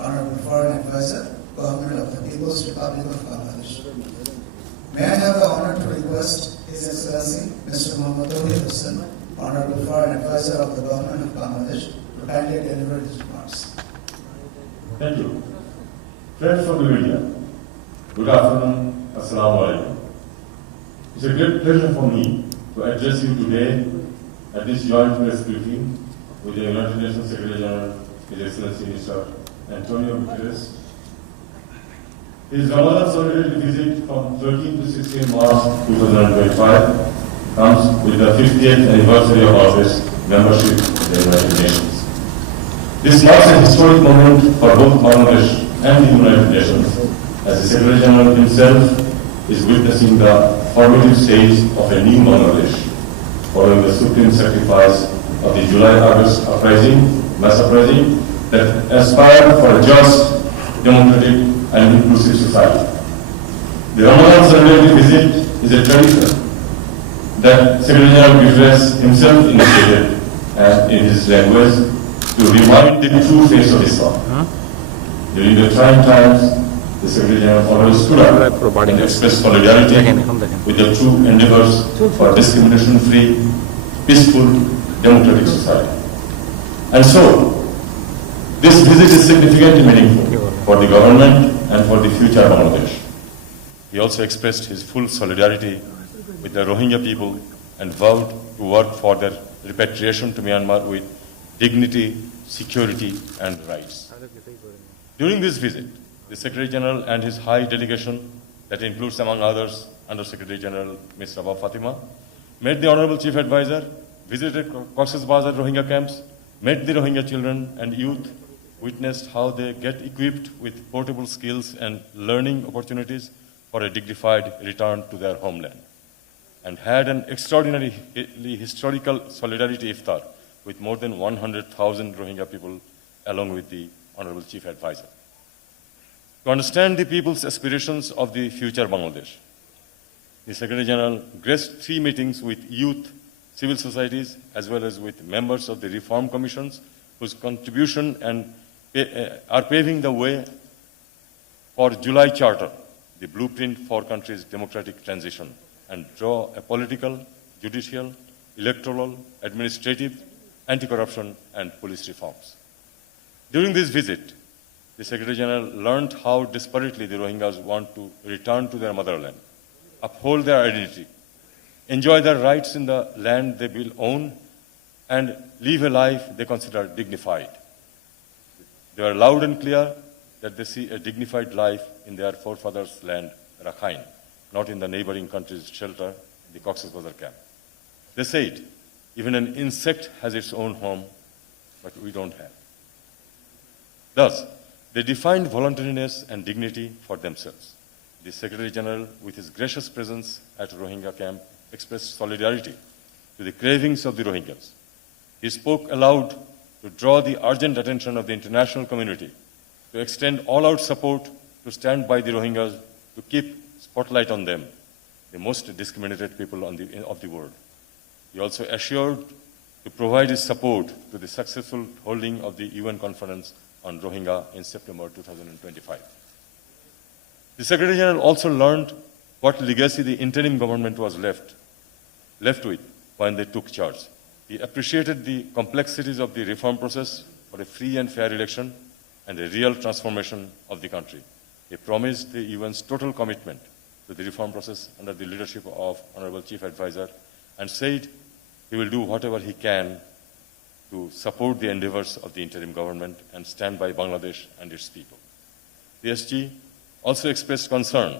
Honorable Foreign Advisor, Government of the People's Republic of Bangladesh. May I have the honor to request His Excellency Mr. Mohammad Tawheed Hussain, Honorable Foreign Advisor of the Government of Bangladesh, to kindly deliver his remarks. Thank you. Friends from the media, good afternoon, Assalamu alaikum. It's a great pleasure for me to address you today at this joint press briefing with the United Nations Secretary General, His Excellency Mr. António Guterres. His Ramadan solidarity visit from 13 to 16 March 2025 comes with the 50th anniversary of our membership in the United Nations. This marks a historic moment for both Bangladesh and the United Nations, as the Secretary General himself is witnessing the formative stage of a new Bangladesh, following the supreme sacrifice of the July-August mass uprising that aspired for a just, democratic and inclusive society. The Ramadan solidarity visit is a tradition that Secretary General Guterres himself initiated and in his language to remind the true face of Islam. During the trying times, the Secretary General always stood up and expressed solidarity with the true endeavors for discrimination-free, peaceful, democratic society. And so, this visit is significantly meaningful for the government and for the future of Bangladesh. He also expressed his full solidarity with the Rohingya people and vowed to work for their repatriation to Myanmar with dignity, security, and rights. During this visit, the Secretary General and his high delegation, that includes among others Under Secretary General Ms. Rabah Fatima, met the Honorable Chief Advisor, visited Cox's Bazar Rohingya camps, met the Rohingya children and youth, witnessed how they get equipped with portable skills and learning opportunities for a dignified return to their homeland, and had an extraordinary historical solidarity iftar with more than 100,000 Rohingya people along with the Honorable Chief Advisor. To understand the people's aspirations of the future Bangladesh, the Secretary General graced 3 meetings with youth, civil societies, as well as with members of the reform commissions whose contribution are paving the way for July Charter, the blueprint for country's democratic transition, and draw a political, judicial, electoral, administrative, anti-corruption, and police reforms. During this visit, the Secretary General learned how desperately the Rohingyas want to return to their motherland, uphold their identity, enjoy their rights in the land they will own, and live a life they consider dignified. They are loud and clear that they see a dignified life in their forefathers' land, Rakhine, not in the neighboring country's shelter, the Cox's Bazar camp. They said, even an insect has its own home, but we don't have. Thus, they defined voluntariness and dignity for themselves. The Secretary General, with his gracious presence at Rohingya camp, expressed solidarity to the cravings of the Rohingyas. He spoke aloud to draw the urgent attention of the international community, to extend all-out support to stand by the Rohingyas, to keep spotlight on them, the most discriminated people of the world. He also assured to provide his support to the successful holding of the UN conference on Rohingya in September 2025. The Secretary General also learned what legacy the interim government was left with when they took charge. He appreciated the complexities of the reform process for a free and fair election and a real transformation of the country. He promised the UN's total commitment to the reform process under the leadership of Honorable Chief Advisor and said he will do whatever he can to support the endeavors of the interim government and stand by Bangladesh and its people. The SG also expressed concern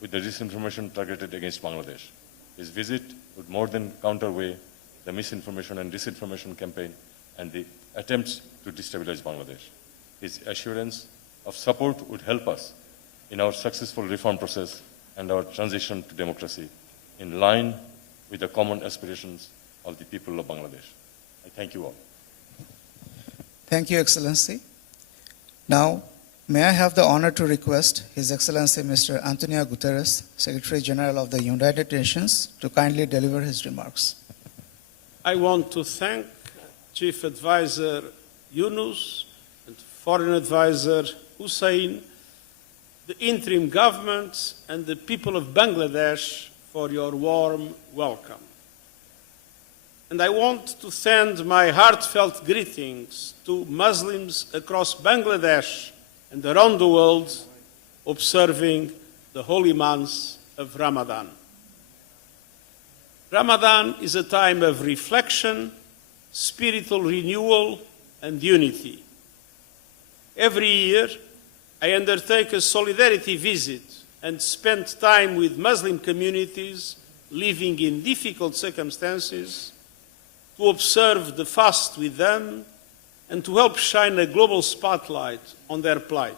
with the disinformation targeted against Bangladesh. His visit would more than counterweigh the misinformation and disinformation campaign and the attempts to destabilize Bangladesh. His assurance of support would help us in our successful reform process and our transition to democracy in line with the common aspirations of the people of Bangladesh. I thank you all. Thank you, Excellency. Now, may I have the honor to request His Excellency Mr. António Guterres, Secretary General of the United Nations, to kindly deliver his remarks. I want to thank Chief Advisor Yunus and Foreign Advisor Hussein, the interim government, and the people of Bangladesh for your warm welcome. And I want to send my heartfelt greetings to Muslims across Bangladesh and around the world observing the holy month of Ramadan. Ramadan is a time of reflection, spiritual renewal, and unity. Every year, I undertake a solidarity visit and spend time with Muslim communities living in difficult circumstances to observe the fast with them and to help shine a global spotlight on their plight.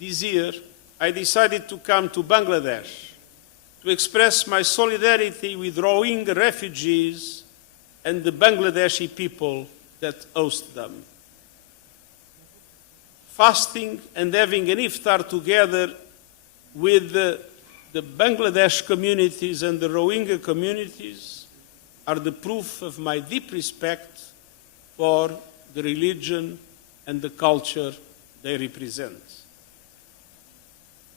This year, I decided to come to Bangladesh to express my solidarity with Rohingya refugees and the Bangladeshi people that host them. Fasting and having an iftar together with the Bangladesh communities and the Rohingya communities are the proof of my deep respect for the religion and the culture they represent.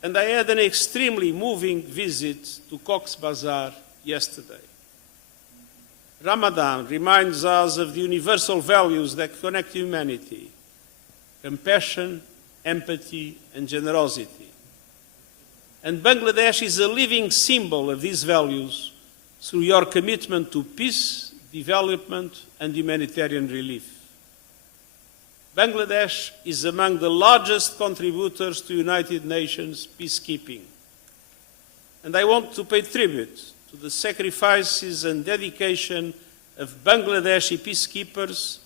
And I had an extremely moving visit to Cox's Bazar yesterday. Ramadan reminds us of the universal values that connect humanity: compassion, empathy, and generosity. And Bangladesh is a living symbol of these values through your commitment to peace, development, and humanitarian relief. Bangladesh is among the largest contributors to United Nations peacekeeping. And I want to pay tribute to the sacrifices and dedication of Bangladeshi peacekeepers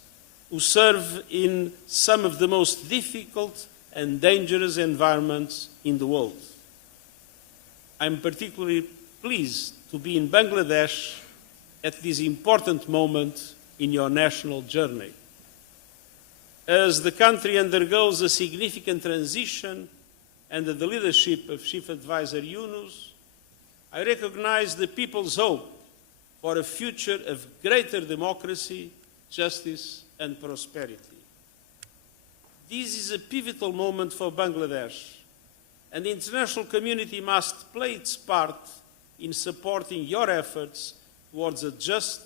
who serve in some of the most difficult and dangerous environments in the world. I'm particularly pleased to be in Bangladesh at this important moment in your national journey. As the country undergoes a significant transition under the leadership of Chief Advisor Yunus, I recognize the people's hope for a future of greater democracy, justice, and prosperity. This is a pivotal moment for Bangladesh, and the international community must play its part in supporting your efforts towards a just,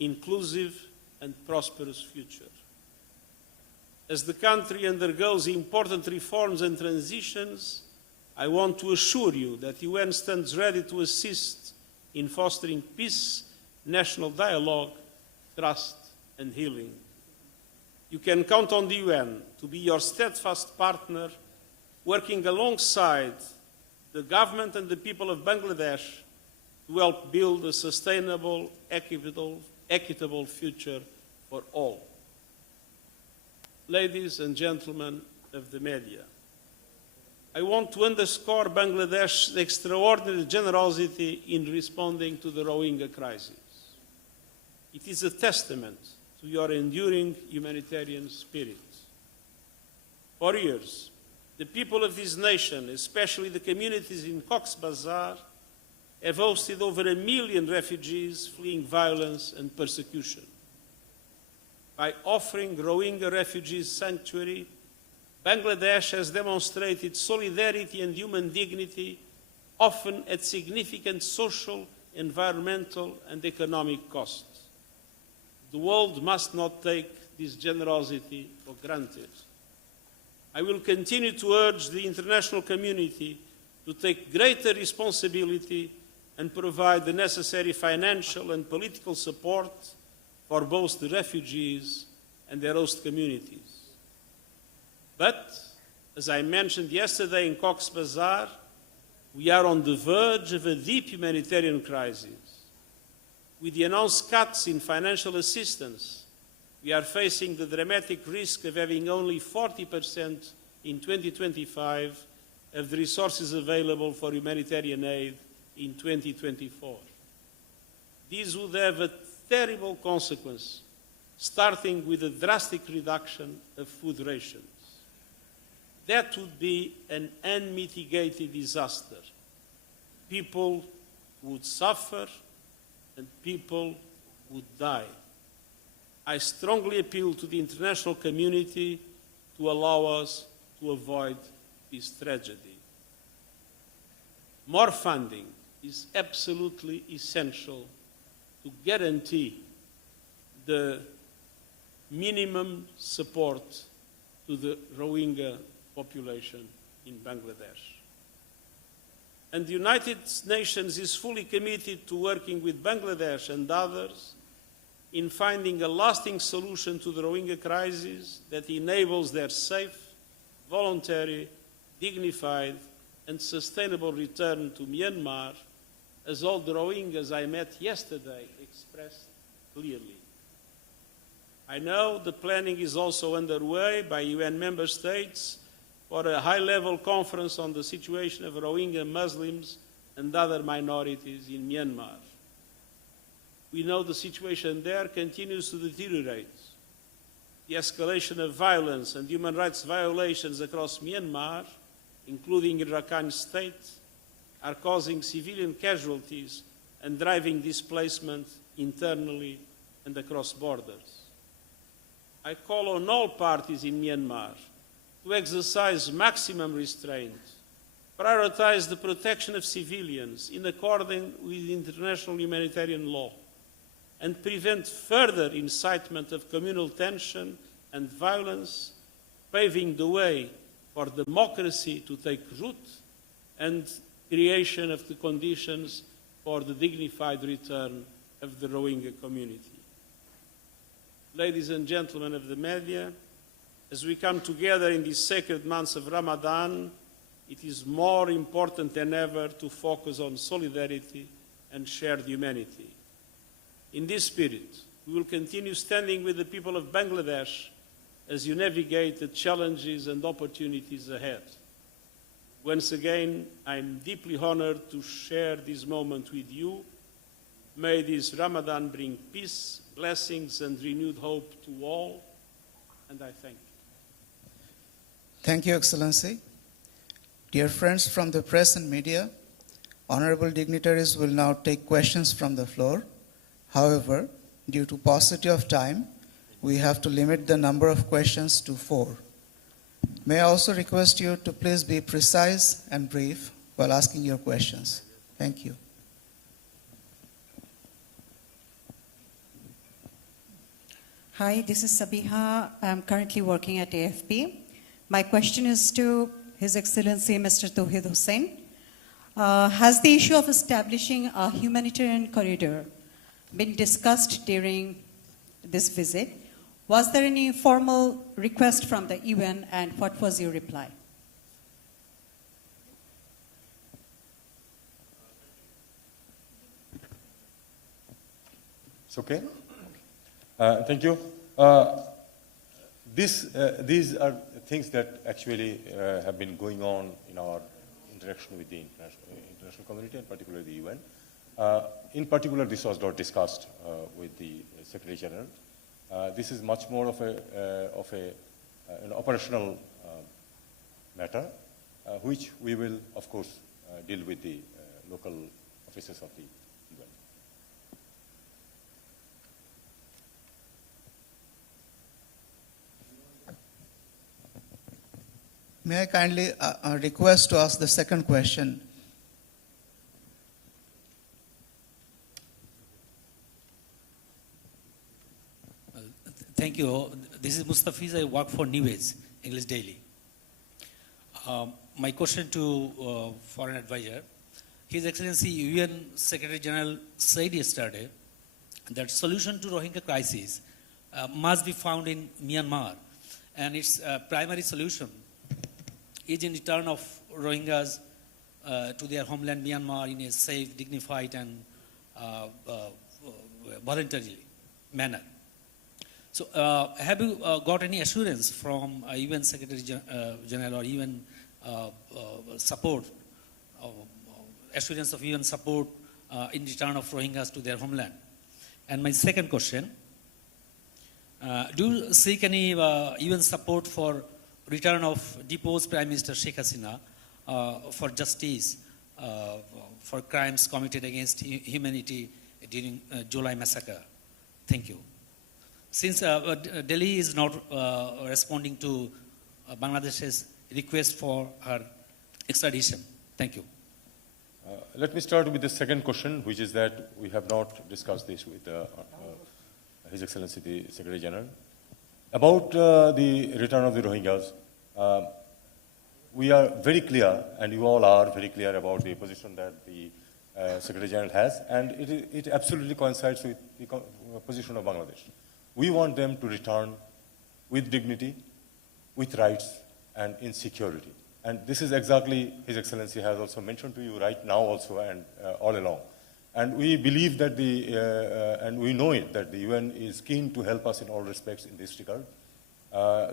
inclusive, and prosperous future. As the country undergoes important reforms and transitions, I want to assure you that the UN stands ready to assist in fostering peace, national dialogue, trust, and healing. You can count on the UN to be your steadfast partner, working alongside the government and the people of Bangladesh to help build a sustainable, equitable future for all. Ladies and gentlemen of the media, I want to underscore Bangladesh's extraordinary generosity in responding to the Rohingya crisis. It is a testament to your enduring humanitarian spirit. For years, the people of this nation, especially the communities in Cox's Bazar, have hosted over 1 million refugees fleeing violence and persecution. By offering Rohingya refugees sanctuary, Bangladesh has demonstrated solidarity and human dignity, often at significant social, environmental, and economic cost. The world must not take this generosity for granted. I will continue to urge the international community to take greater responsibility and provide the necessary financial and political support for both the refugees and their host communities. But, as I mentioned yesterday in Cox's Bazar, we are on the verge of a deep humanitarian crisis. With the announced cuts in financial assistance, we are facing the dramatic risk of having only 40% in 2025 of the resources available for humanitarian aid in 2024. This would have a terrible consequence, starting with a drastic reduction of food rations. That would be an unmitigated disaster. People would suffer and people would die. I strongly appeal to the international community to allow us to avoid this tragedy. More funding is absolutely essential to guarantee the minimum support to the Rohingya population in Bangladesh. And the United Nations is fully committed to working with Bangladesh and others in finding a lasting solution to the Rohingya crisis that enables their safe, voluntary, dignified, and sustainable return to Myanmar, as all the Rohingyas I met yesterday expressed clearly. I know the planning is also underway by UN member states for a high-level conference on the situation of Rohingya Muslims and other minorities in Myanmar. We know the situation there continues to deteriorate. The escalation of violence and human rights violations across Myanmar, including in Rakhine State, are causing civilian casualties and driving displacement internally and across borders. I call on all parties in Myanmar to exercise maximum restraint, prioritize the protection of civilians in accordance with international humanitarian law, and prevent further incitement of communal tension and violence, paving the way for democracy to take root and creation of the conditions for the dignified return of the Rohingya community. Ladies and gentlemen of the media, as we come together in these sacred months of Ramadan, it is more important than ever to focus on solidarity and shared humanity. In this spirit, we will continue standing with the people of Bangladesh as you navigate the challenges and opportunities ahead. Once again, I'm deeply honored to share this moment with you. May this Ramadan bring peace, blessings, and renewed hope to all, and I thank you. Thank you, Excellency. Dear friends from the press and media, honorable dignitaries will now take questions from the floor. However, due to paucity of time, we have to limit the number of questions to 4. May I also request you to please be precise and brief while asking your questions. Thank you. Hi, this is Sabiha. I'm currently working at AFP. My question is to His Excellency Mr. Tauhid Hussain. Has the issue of establishing a humanitarian corridor been discussed during this visit? Was there any formal request from the UN, and what was your reply? It's okay? Thank you. These are things that actually have been going on in our interaction with the international community, and particularly the UN. In particular, this was not discussed with the Secretary General. This is much more of an operational matter, which we will, of course, deal with the local officers of the UN. May I kindly request to ask the second question? Thank you. This is Mustafiz. I work for News, English Daily. My question to Foreign Advisor. His Excellency UN Secretary General said yesterday that solution to Rohingya crisis must be found in Myanmar, and its primary solution is in return of Rohingyas to their homeland Myanmar in a safe, dignified, and voluntary manner. So have you got any assurance from UN Secretary General or UN support, assurance of UN support in return of Rohingyas to their homeland? And my second question, do you seek any UN support for return of deposed Prime Minister Sheikh Hasina for justice for crimes committed against humanity during July massacre? Thank you. Since Delhi is not responding to Bangladesh's request for her extradition. Thank you. Let me start with the second question, which is that we have not discussed this with His Excellency the Secretary General. About the return of the Rohingyas, we are very clear, and you all are very clear about the position that the Secretary General has, and it absolutely coincides with the position of Bangladesh. We want them to return with dignity, with rights, and in security. And this is exactly His Excellency has also mentioned to you right now also and all along. And we believe that and we know it, that the UN is keen to help us in all respects in this regard.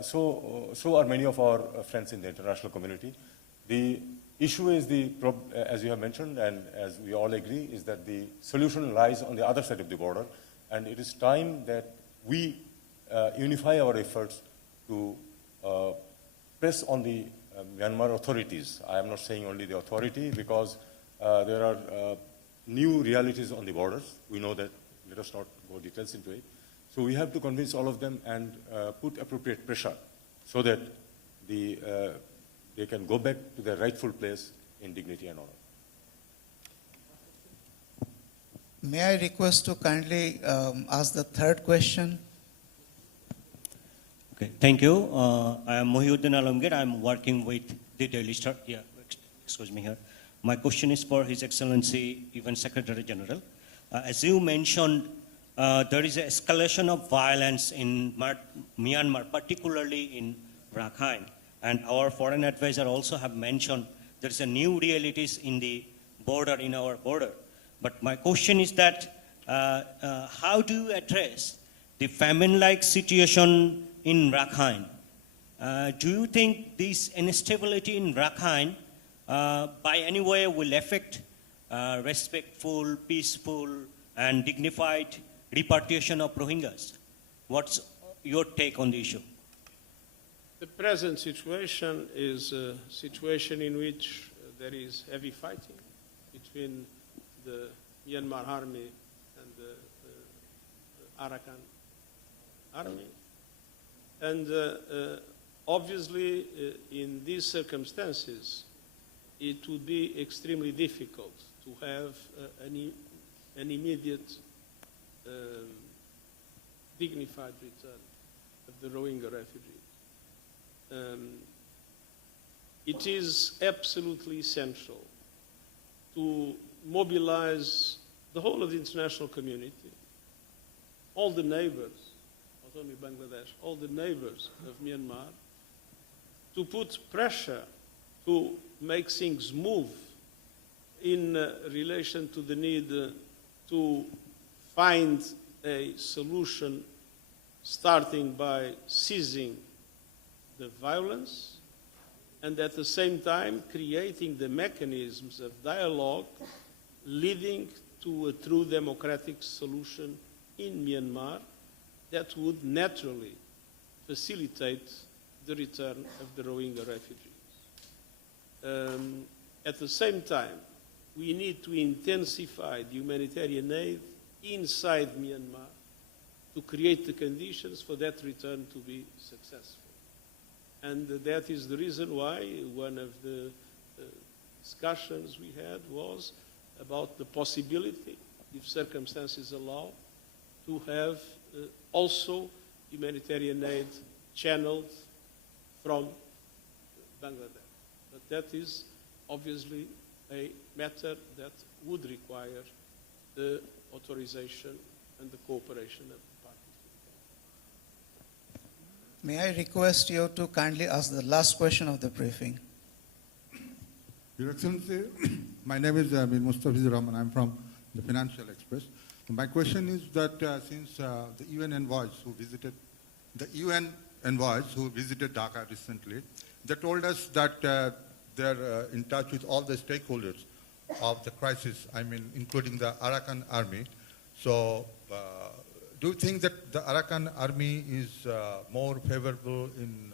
So are many of our friends in the international community. The issue is, as you have mentioned and as we all agree, is that the solution lies on the other side of the border. And it is time that we unify our efforts to press on the Myanmar authorities. I am not saying only the authority, because there are new realities on the borders. We know that. Let us not go details into it. So we have to convince all of them and put appropriate pressure so that they can go back to their rightful place in dignity and honor. May I request to kindly ask the third question? Okay, thank you. I am Mohiuddin Alamgir. I am working with the Daily Star. Yeah, excuse me here. My question is for His Excellency, UN Secretary General. As you mentioned, there is an escalation of violence in Myanmar, particularly in Rakhine. And our foreign advisor also have mentioned there is a new realities in the border, in our border. But my question is that how do you address the famine-like situation in Rakhine? Do you think this instability in Rakhine by any way will affect respectful, peaceful, and dignified repatriation of Rohingyas? What's your take on the issue? The present situation is a situation in which there is heavy fighting between the Myanmar army and the Arakan army. And obviously, in these circumstances, it would be extremely difficult to have an immediate dignified return of the Rohingya refugees. It is absolutely essential to mobilize the whole of the international community, all the neighbors, not only Bangladesh, all the neighbors of Myanmar, to put pressure to make things move in relation to the need to find a solution, starting by ceasing the violence and at the same time creating the mechanisms of dialogue leading to a true democratic solution in Myanmar that would naturally facilitate the return of the Rohingya refugees. At the same time, we need to intensify the humanitarian aid inside Myanmar to create the conditions for that return to be successful. And that is the reason why one of the discussions we had was about the possibility, if circumstances allow, to have also humanitarian aid channeled from Bangladesh. But that is obviously a matter that would require the authorization and the cooperation of the parties. May I request you to kindly ask the last question of the briefing? Your Excellency, my name is Mir Mustafizur Rahman. I'm from the Financial Express. My question is that since the UN envoys who visited Dhaka recently, they told us that they're in touch with all the stakeholders of the crisis, I mean, including the Arakan army. So do you think that the Arakan army is more favorable in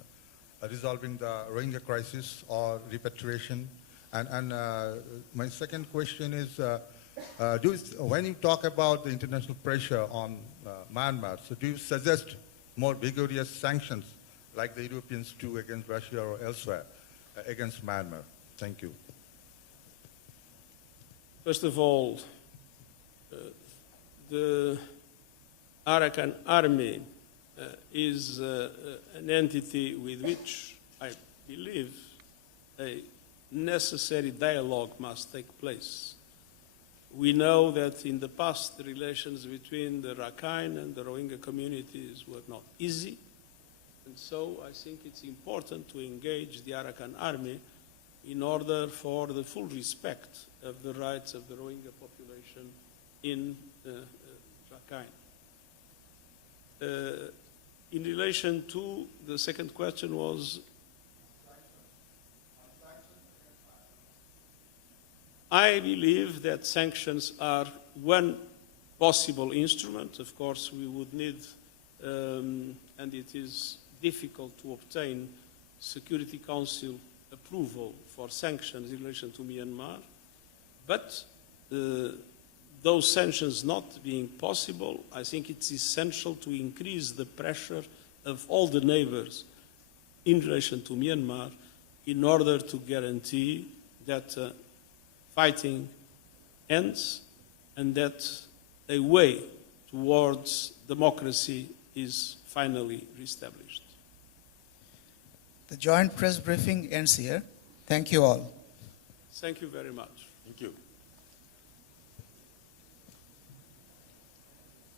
resolving the Rohingya crisis or repatriation? And my second question is, when you talk about the international pressure on Myanmar. So do you suggest more vigorous sanctions like the Europeans do against Russia or elsewhere against Myanmar? Thank you. First of all, the Arakan army is an entity with which I believe a necessary dialogue must take place. We know that in the past the relations between the Rakhine and the Rohingya communities were not easy, and so I think it's important to engage the Arakan army in order for the full respect of the rights of the Rohingya population in Rakhine. In relation to the second question was, I believe that sanctions are one possible instrument. Of course, we would need, and it is difficult to obtain, Security Council approval for sanctions in relation to Myanmar. But those sanctions not being possible, I think it's essential to increase the pressure of all the neighbors in relation to Myanmar in order to guarantee that fighting ends and that a way towards democracy is finally reestablished. The joint press briefing ends here. Thank you all. Thank you very much. Thank you.